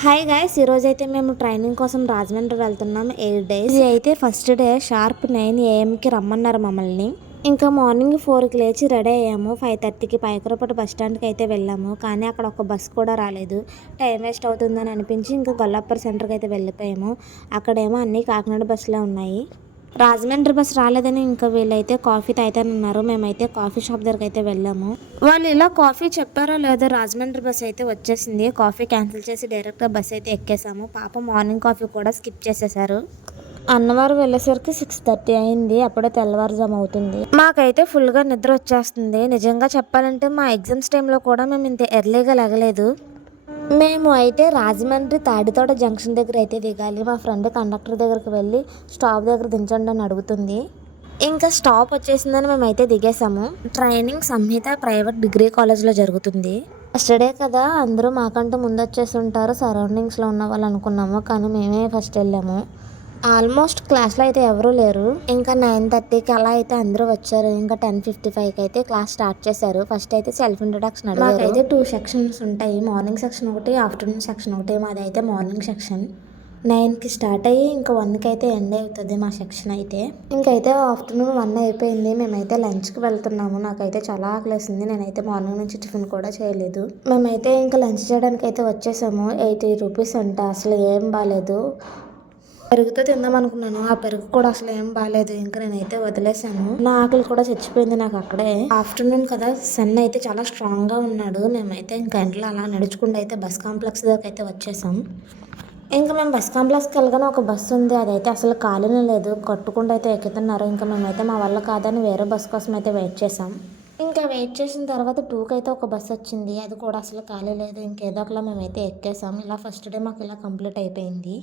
Hi guys, ఈరోజైతే మేము training కోసం రాజమండ్రి వెళ్తున్నాం 8 డేస్. ఇది అయితే ఫస్ట్ డే షార్ప్ 9 AM రమ్మన్నారు మమ్మల్ని. ఇంకా మార్నింగ్ 4కి లేచి రెడీ అయ్యాము. 5:30కి పైకరపేట బస్ స్టాండ్కి అయితే వెళ్ళాము. కానీ అక్కడ ఒక బస్ కూడా రాలేదు. టైం వేస్ట్ అవుతుందని అనిపించి ఇంకా గొల్లాపూర్ సెంటర్కి అయితే వెళ్ళిపోయాము. అక్కడేమో అన్నీ కాకినాడ బస్సులే ఉన్నాయి. రాజమండ్రి బస్ రాలేదని ఇంకా వీళ్ళైతే కాఫీ తాగుతానన్నారు. మేమైతే కాఫీ షాప్ దగ్గరికి అయితే వెళ్ళాము. వాళ్ళు ఇలా కాఫీ చెప్పారో లేదో రాజమండ్రి బస్ అయితే వచ్చేసింది. కాఫీ క్యాన్సిల్ చేసి డైరెక్ట్గా బస్ అయితే ఎక్కేసాము. పాప మార్నింగ్ కాఫీ కూడా స్కిప్ చేసేసారు. అన్నవరం వెళ్ళేసరికి 6:30 అయింది. అప్పుడే తెల్లవారుజాము అవుతుంది. మాకైతే ఫుల్గా నిద్ర వచ్చేస్తుంది. నిజంగా చెప్పాలంటే మా ఎగ్జామ్స్ టైంలో కూడా మేము ఇంత ఎర్లీగా లెగలేదు. మేము అయితే రాజమండ్రి తాడితోట జంక్షన్ దగ్గర అయితే దిగాలి. మా ఫ్రెండ్ కండక్టర్ దగ్గరికి వెళ్ళి స్టాప్ దగ్గర దించండి అని అడుగుతుంది. ఇంకా స్టాప్ వచ్చేసిందని మేమైతే దిగేసాము. ట్రైనింగ్ సంహిత ప్రైవేట్ డిగ్రీ కాలేజ్లో జరుగుతుంది. ఫస్ట్ డే కదా, అందరూ మాకంటే ముందు వచ్చేసి ఉంటారు సరౌండింగ్స్లో ఉన్న వాళ్ళు అనుకున్నాము. కానీ మేమే ఫస్ట్ వెళ్ళాము. ఆల్మోస్ట్ క్లాస్లో అయితే ఎవరూ లేరు. ఇంకా 9:30కి అలా అయితే అందరూ వచ్చారు. ఇంకా 10:55కి అయితే క్లాస్ స్టార్ట్ చేశారు. ఫస్ట్ అయితే సెల్ఫ్ ఇంట్రొడక్షన్ అడిగారు. మాకైతే 2 సెక్షన్స్ ఉంటాయి. మార్నింగ్ సెక్షన్ ఒకటి, ఆఫ్టర్నూన్ సెక్షన్ ఒకటి. మాది అయితే మార్నింగ్ సెక్షన్. 9కి స్టార్ట్ అయ్యి ఇంకా 1కి అయితే ఎండ్ అవుతుంది మా సెక్షన్ అయితే. ఇంకైతే ఆఫ్టర్నూన్ 1 అయిపోయింది. మేమైతే లంచ్కి వెళ్తున్నాము. నాకైతే చాలా ఆకలేసింది. నేనైతే మార్నింగ్ నుంచి టిఫిన్ కూడా చేయలేదు. మేమైతే ఇంకా లంచ్ చేయడానికి అయితే వచ్చేసాము. 80 రూపీస్ అంట. అసలు ఏం బాగాలేదు. పెరుగుతో తిందాం అనుకున్నాను. ఆ పెరుగు కూడా అసలు ఏం బాగాలేదు. ఇంకా నేనైతే వదిలేసాను. నా ఆకలి కూడా చచ్చిపోయింది నాకు అక్కడే. ఆఫ్టర్నూన్ కదా, సన్ అయితే చాలా స్ట్రాంగ్ గా ఉన్నాడు. మేమైతే ఇంకా ఎండలో అలా నడుచుకుంటూ అయితే బస్ కాంప్లెక్స్ దగ్గర అయితే వచ్చేసాం. ఇంకా మేము బస్ కాంప్లెక్స్కి వెళ్ళగానే ఒక బస్సు ఉంది. అదైతే అసలు ఖాళీనే లేదు. కట్టుకుంటూ అయితే ఎక్కుతున్నారు. ఇంకా మేమైతే మా వల్ల కాదని వేరే బస్ కోసం అయితే వెయిట్ చేసాం. ఇంకా వెయిట్ చేసిన తర్వాత 2కి అయితే ఒక బస్ వచ్చింది. అది కూడా అసలు ఖాళీ లేదు. ఇంకేదో ఒకలా మేమైతే ఎక్కేసాం. ఇలా ఫస్ట్ డే మాకు ఇలా కంప్లీట్ అయిపోయింది.